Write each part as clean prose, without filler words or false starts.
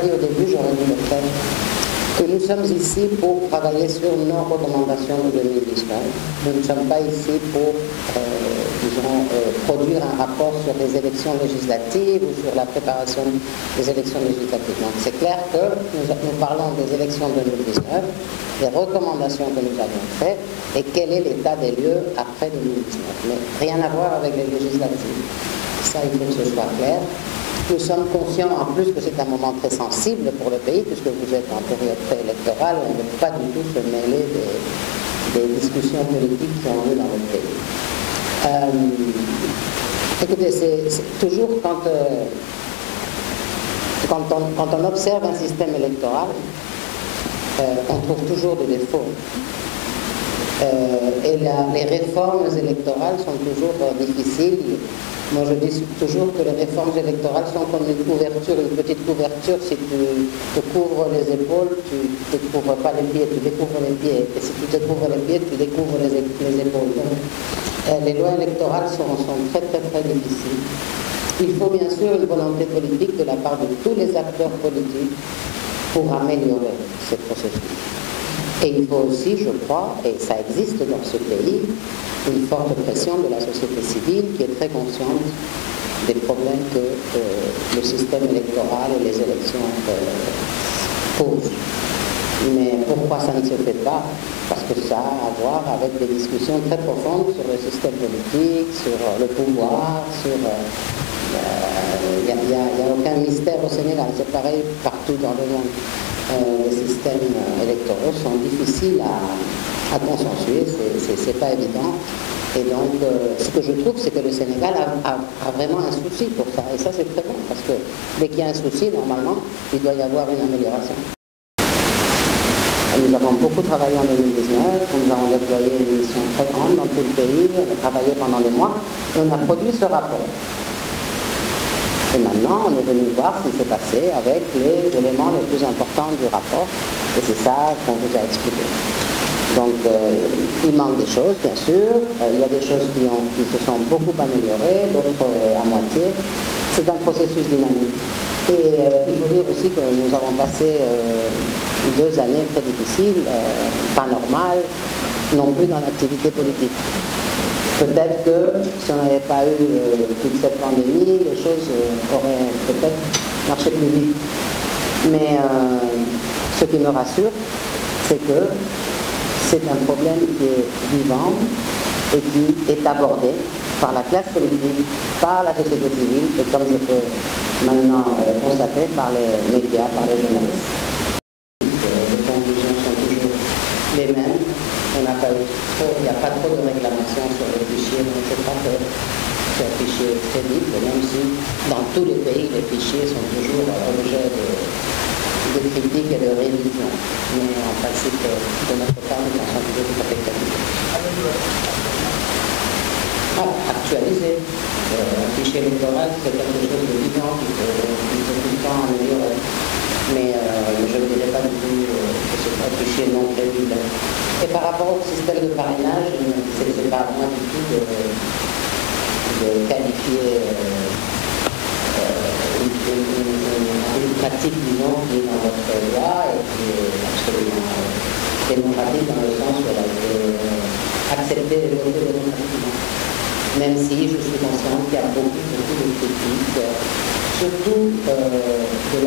Au début, j'aurais dû le faire, que nous sommes ici pour travailler sur nos recommandations de 2019. Nous ne sommes pas ici pour, produire un rapport sur les élections législatives ou sur la préparation des élections législatives. Donc c'est clair que nous parlons des élections 2019, des recommandations que nous avons faites et quel est l'état des lieux après 2019. Mais rien à voir avec les législatives. Ça, il faut que ce soit clair. Nous sommes conscients en plus que c'est un moment très sensible pour le pays, puisque vous êtes en période préélectorale, on ne veut pas du tout se mêler des discussions politiques qui ont lieu dans le pays. Écoutez, c'est toujours quand on observe un système électoral, on trouve toujours des défauts. Et les réformes électorales sont toujours difficiles. Moi, je dis toujours que les réformes électorales sont comme une couverture, une petite couverture. Si tu te couvres les épaules, tu ne découvres pas les pieds, tu découvres les pieds. Et si tu découvres les pieds, tu découvres les épaules. Donc, les lois électorales sont très, très, très difficiles. Il faut bien sûr une volonté politique de la part de tous les acteurs politiques pour améliorer ce processus. Et il faut aussi, je crois, et ça existe dans ce pays, une forte pression de la société civile qui est très consciente des problèmes que le système électoral et les élections posent. Mais pourquoi ça ne se fait pas? Parce que ça a à voir avec des discussions très profondes sur le système politique, sur le pouvoir, sur... Il n'y a aucun mystère au Sénégal, c'est pareil partout dans le monde. Les systèmes électoraux sont difficiles à consensuer, c'est pas évident. Et donc, ce que je trouve, c'est que le Sénégal a vraiment un souci pour ça. Et ça, c'est très bon, parce que dès qu'il y a un souci, normalement, il doit y avoir une amélioration. Nous avons beaucoup travaillé en 2019, nous avons déployé une mission très grande dans tout le pays, on a travaillé pendant des mois, et on a produit ce rapport. Et maintenant, on est venu voir ce qui s'est passé avec les éléments les plus importants du rapport. Et c'est ça qu'on vous a expliqué. Donc, il manque des choses, bien sûr. Il y a des choses qui se sont beaucoup améliorées, d'autres à moitié. C'est un processus dynamique. Et il faut dire aussi que nous avons passé 2 années très difficiles, pas normales, non plus dans l'activité politique. Peut-être que si on n'avait pas eu toute cette pandémie, les choses auraient peut-être marché plus vite. Mais ce qui me rassure, c'est que c'est un problème qui est vivant et qui est abordé par la classe politique, par la société civile et comme je peux maintenant constater, par les médias, par les journalistes. Les conclusions sont toujours les mêmes. Il n'y a pas trop de réclamations sur les fichiers, donc je crois que c'est un fichier crédible, même si dans tous les pays, les fichiers sont toujours objet de critiques et de révision. Mais en principe, de notre part, nous pensons toujours tout à fait crédible. Actualiser. Un fichier électoral, c'est quelque chose de vivant qu'il faut tout le temps améliorer. Mais je ne dirais pas du tout que c'est un fichier non crédible. Et par rapport au système de parrainage, c'est pas à moi du tout de qualifier une pratique, disons, qui est dans votre loi et qui est absolument démocratique dans le sens où elle a été acceptée et votée démocratiquement. Même si je suis conscient qu'il y a beaucoup de critiques, surtout de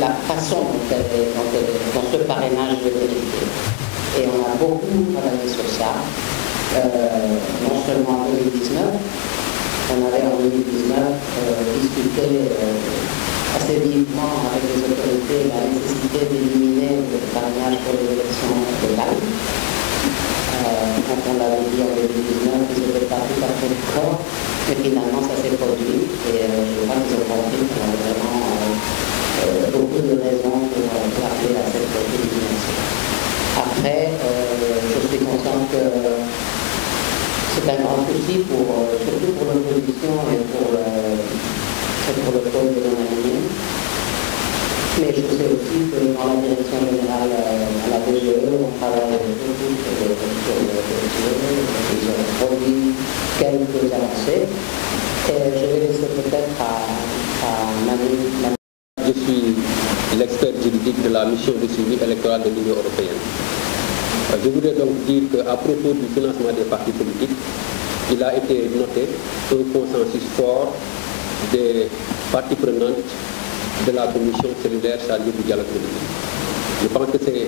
la façon dont ce parrainage est vérifié. Et on a beaucoup travaillé sur ça, non seulement en 2019, on avait en 2019 discuté assez vivement avec les autorités la nécessité d'éliminer le parrainage pour les élections locales. Quand on l'avait dit en 2019, ils n'étaient pas tout à fait d'accord, mais finalement ça s'est produit et je crois qu'ils ont compris qu'on avait vraiment beaucoup de raisons pour appeler à cette élimination. Après, je suis conscient que c'est un grand souci, surtout pour l'opposition et pour le pôle de l'unanimité. Mais je sais aussi que dans la direction générale à la DGE, on travaille beaucoup sur le dossier, ils ont produit quelques avancées. Et je vais laisser peut-être à Manu je suis l'expert juridique de la mission de suivi électoral de l'Union européenne. Je voudrais donc dire qu'à propos du financement des partis politiques, il a été noté un consensus fort des parties prenantes de la commission cellulaire chargée du dialogue politique. Je pense que c'est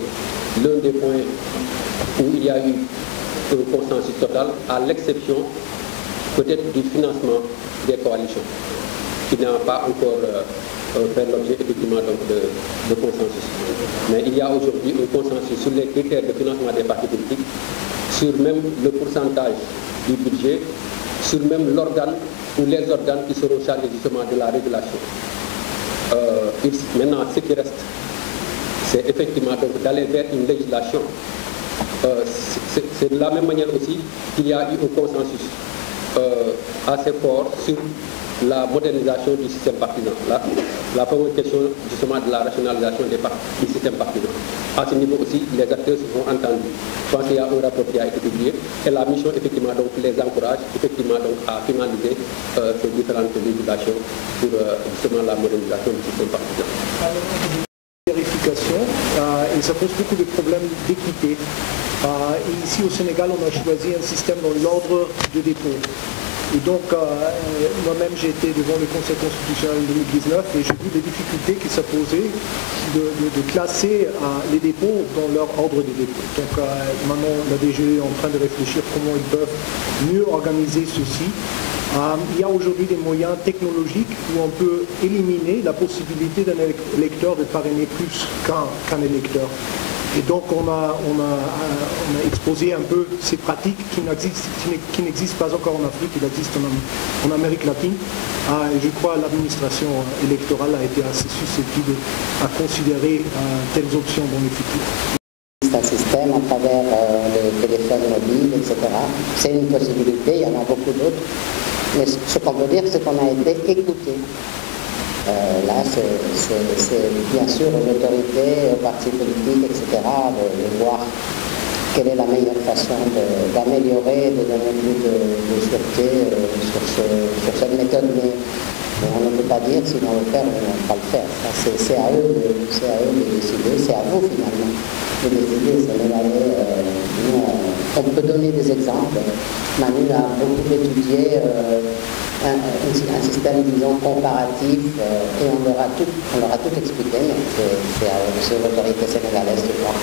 l'un des points où il y a eu un consensus total, à l'exception peut-être du financement des coalitions, qui n'a pas encore fait l'objet effectivement donc de consensus. Mais il y a aujourd'hui un consensus sur les critères de financement des partis politiques, sur même le pourcentage du budget, sur même l'organe ou les organes qui seront chargés justement de la régulation. Maintenant, ce qui reste, c'est effectivement d'aller vers une législation. C'est de la même manière aussi qu'il y a eu un consensus assez fort sur la modernisation du système partisan. La première question justement de la rationalisation du système partisan. À ce niveau aussi, les acteurs se sont entendus. Je pense qu'il y a un rapport qui a été publié et la mission effectivement donc les encourage effectivement donc à finaliser ces différentes législations pour justement la modernisation du système partisan. Vérification et ça pose beaucoup de problèmes d'équité. Ici au Sénégal, on a choisi un système dans l'ordre de dépôt. Et donc, moi-même, j'ai été devant le Conseil constitutionnel en 2019 et j'ai vu les difficultés que ça posait de classer les dépôts dans leur ordre de dépôt. Donc, maintenant, la DG est en train de réfléchir comment ils peuvent mieux organiser ceci. Il y a aujourd'hui des moyens technologiques où on peut éliminer la possibilité d'un électeur de parrainer plus qu'un électeur. Et donc on a exposé un peu ces pratiques qui n'existent pas encore en Afrique, qui existent en Amérique latine. Et je crois que l'administration électorale a été assez susceptible à considérer telles options dans le futur. C'est un système à travers les téléphones mobiles, etc. C'est une possibilité, il y en a beaucoup d'autres. Mais ce qu'on peut dire, c'est qu'on a été écouté. Là, c'est bien sûr aux autorités, aux partis politiques, etc., de voir quelle est la meilleure façon d'améliorer, de donner plus de sûreté sur cette méthode. Mais on ne peut pas dire si on veut le faire ou on ne va pas le faire. C'est à eux de décider, c'est à vous finalement de décider. On peut donner des exemples. Manu a beaucoup étudié un système, disons, comparatif et on leur a tout expliqué. C'est l'autorité sénégalaise, je crois.